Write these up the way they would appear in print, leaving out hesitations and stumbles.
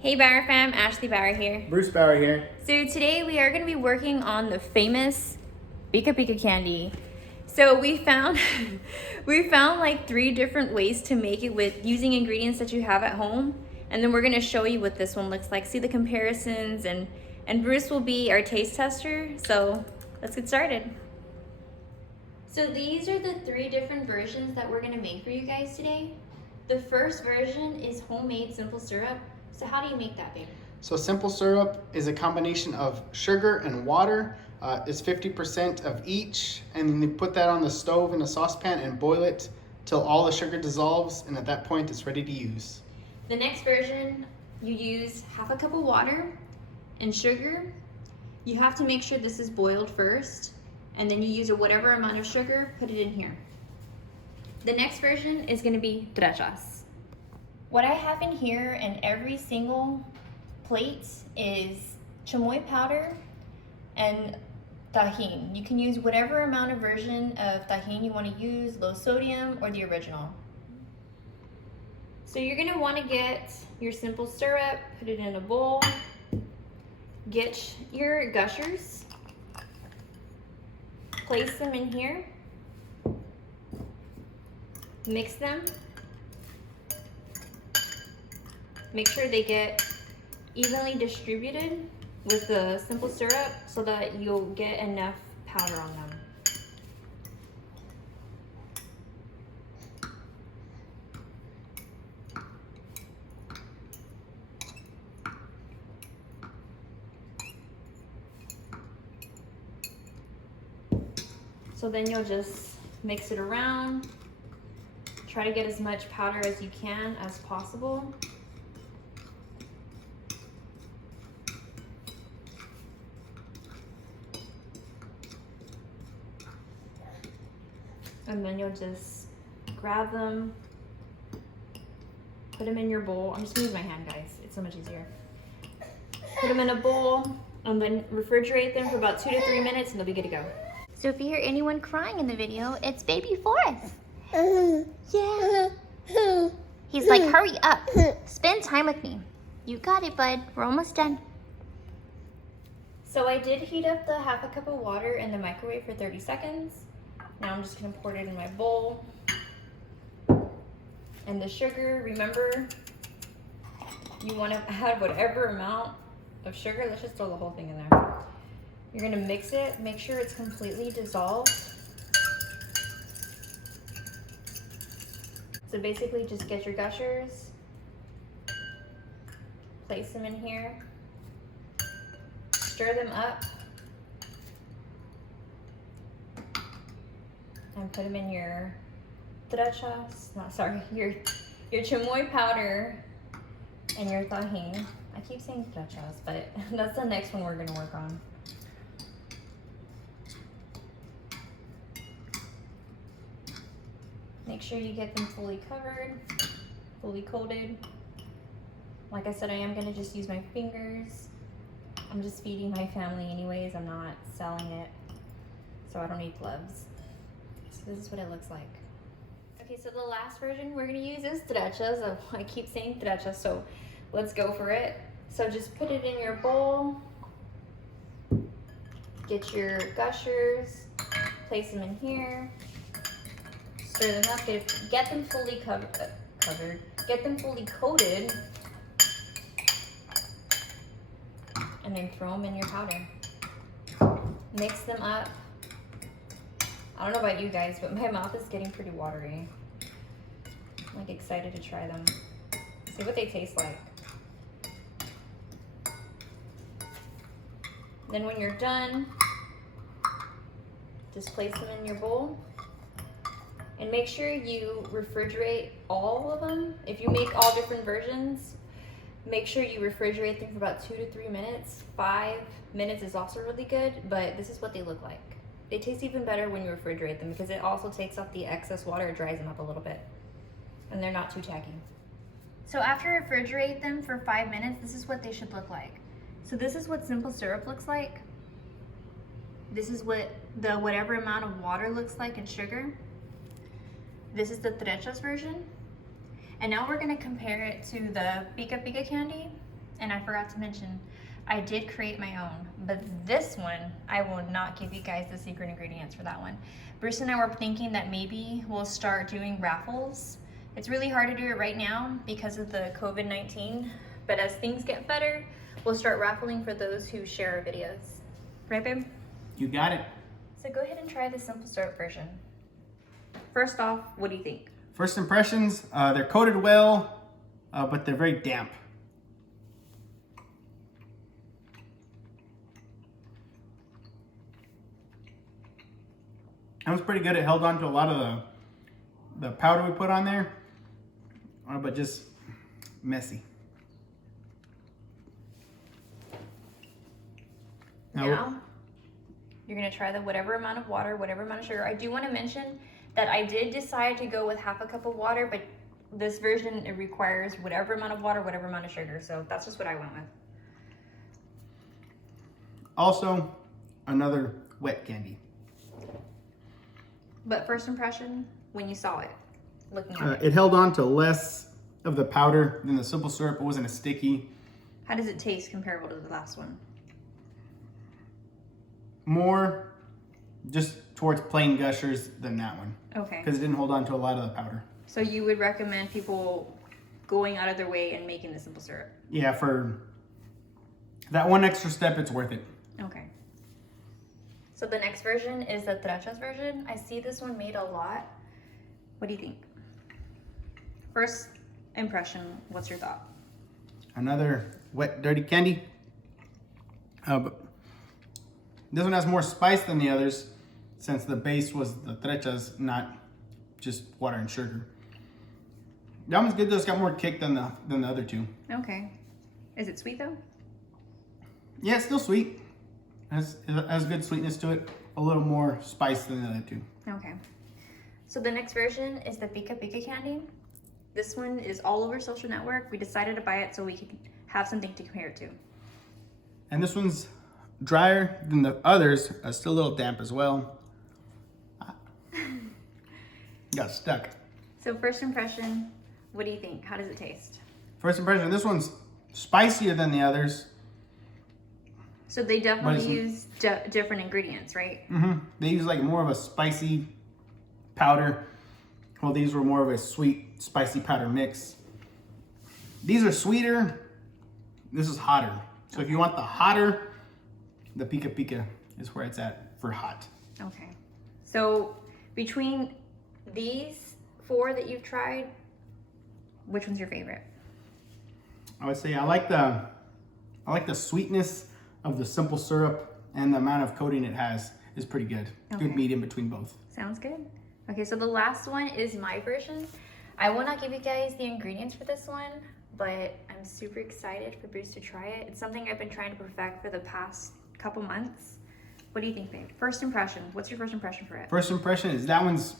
Hey Bauer fam, Ashley Bauer here. Bruce Bauer here. So today we are going to be working on the famous Pica Pica candy. So we found we found like 3 different ways to make it with using ingredients that you have at home, and then we're going to show you what this one looks like. See the comparisons, and Bruce will be our taste tester. So let's get started. So these are the 3 different versions that we're going to make for you guys today. The first version is homemade simple syrup. So how do you make that, babe? So simple syrup is a combination of sugar and water. It's 50% of each, and then you put that on the stove in a saucepan and boil it till all the sugar dissolves, and at that point it's ready to use. The next version, you use half a cup of water and sugar. You have to make sure this is boiled first, and then you use whatever amount of sugar, put it in here. The next version is going to be trechas. What I have in here in every single plate is chamoy powder and tajín. You can use whatever amount of version of tajín you want to use, low sodium or the original. So you're going to want to get your simple syrup, put it in a bowl, get your gushers, place them in here, mix them. Make sure they get evenly distributed with the simple syrup so that you'll get enough powder on them. So then you'll just mix it around. Try to get as much powder as you can as possible. And then you'll just grab them, put them in your bowl. I'm just gonna use my hand, guys. It's so much easier. Put them in a bowl and then refrigerate them for about 2 to 3 minutes and they'll be good to go. So if you hear anyone crying in the video, it's baby Forrest. Yeah. He's like, hurry up. Spend time with me. You got it, bud. We're almost done. So I did heat up the half a cup of water in the microwave for 30 seconds. Now I'm just gonna pour it in my bowl. And the sugar, remember, you wanna add whatever amount of sugar. Let's just throw the whole thing in there. You're gonna mix it, make sure it's completely dissolved. So basically just get your gushers, place them in here, stir them up, and put them in your trechas, your chamoy powder and your tajín. I keep saying trechas, but that's the next one we're gonna work on. Make sure you get them fully covered, fully coated. Like I said, I am gonna just use my fingers. I'm just feeding my family anyways. I'm not selling it, so I don't need gloves. So this is what it looks like. Okay, so the last version we're gonna use is trechas. I keep saying trechas, so let's go for it. So just put it in your bowl. Get your gushers, place them in here. Stir them up, get them fully covered, get them fully coated, and then throw them in your powder. Mix them up. I don't know about you guys, but my mouth is getting pretty watery. I'm like excited to try them. See what they taste like. Then when you're done, just place them in your bowl. And make sure you refrigerate all of them. If you make all different versions, make sure you refrigerate them for about 2 to 3 minutes. 5 minutes is also really good, but this is what they look like. They taste even better when you refrigerate them because it also takes off the excess water, it dries them up a little bit. And they're not too tacky. So after refrigerate them for 5 minutes, this is what they should look like. So this is what simple syrup looks like. This is what the whatever amount of water looks like and sugar. This is the trechas version. And now we're gonna compare it to the Pica Pica candy. and I forgot to mention, I did create my own, but this one, I will not give you guys the secret ingredients for that one. Bruce and I were thinking that maybe we'll start doing raffles. It's really hard to do it right now because of the COVID-19, but as things get better, we'll start raffling for those who share our videos. Right, babe? You got it. So go ahead and try the simple syrup version. First off, what do you think? First impressions, they're coated well, but they're very damp. That was pretty good. It held on to a lot of the powder we put on there, but just messy. Now, you're gonna try the whatever amount of water, whatever amount of sugar. I do wanna mention that I did decide to go with half a cup of water, but this version, it requires whatever amount of water, whatever amount of sugar. So that's just what I went with. Also, another wet candy. But first impression, when you saw it, looking at It held on to less of the powder than the simple syrup. It wasn't as sticky. how does it taste comparable to the last one? More just towards plain Gushers than that one. Okay. Because it didn't hold on to a lot of the powder. So you would recommend people going out of their way and making the simple syrup? Yeah, for that one extra step, it's worth it. Okay. So the next version is the Trechas version. I see this one made a lot. What do you think? First impression, what's your thought? Another wet, dirty candy. But this one has more spice than the others since the base was the Trechas, not just water and sugar. That one's good though. It's got more kick than the other two. Okay. Is it sweet though? Yeah, it's still sweet. It has good sweetness to it. A little more spice than the other two. Okay. So the next version is the Pica Pica candy. This one is all over social network. We decided to buy it so we could have something to compare it to. And this one's drier than the others. Still a little damp as well. Got stuck. So first impression, what do you think? How does it taste? First impression, this one's spicier than the others. So they definitely use different ingredients, right? Mm-hmm. They use like more of a spicy powder, while these were more of a sweet, spicy powder mix. These are sweeter. This is hotter. So if you want the hotter, the Pica Pica is where it's at for hot. Okay. So between these 4 that you've tried, which one's your favorite? I would say I like the sweetness of the simple syrup, and the amount of coating it has is pretty good. Okay. Good medium between both. Sounds good. Okay, so the last one is my version. I will not give you guys the ingredients for this one, but I'm super excited for Bruce to try it. It's something I've been trying to perfect for the past couple months. What do you think, babe? First impression. What's your first impression for it? First impression is that one's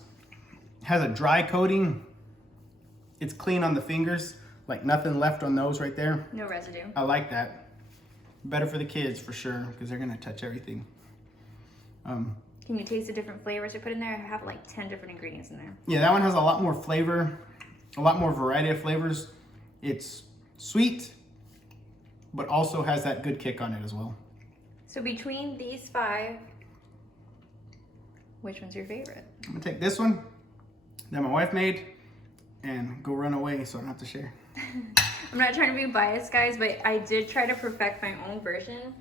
has a dry coating. It's clean on the fingers, like nothing left on those right there. No residue. I like that. Better for the kids for sure, because they're gonna touch everything. Can you taste the different flavors I put in there? I have like 10 different ingredients in there. Yeah, that one has a lot more flavor, a lot more variety of flavors. It's sweet, but also has that good kick on it as well. So between these 5, which one's your favorite? I'm gonna take this one that my wife made and go run away so I don't have to share. I'm not trying to be biased, guys, but I did try to perfect my own version.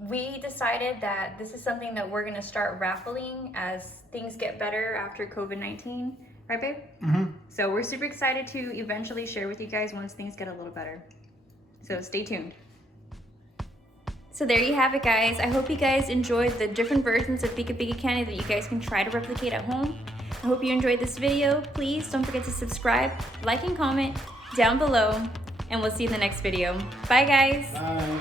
We decided that this is something that we're gonna start raffling as things get better after COVID-19, right, babe? Mm-hmm. So we're super excited to eventually share with you guys once things get a little better. So stay tuned. So there you have it, guys. I hope you guys enjoyed the different versions of Pica Pica candy that you guys can try to replicate at home. I hope you enjoyed this video. Please don't forget to subscribe, like, and comment down below, and we'll see you in the next video. Bye, guys. Bye.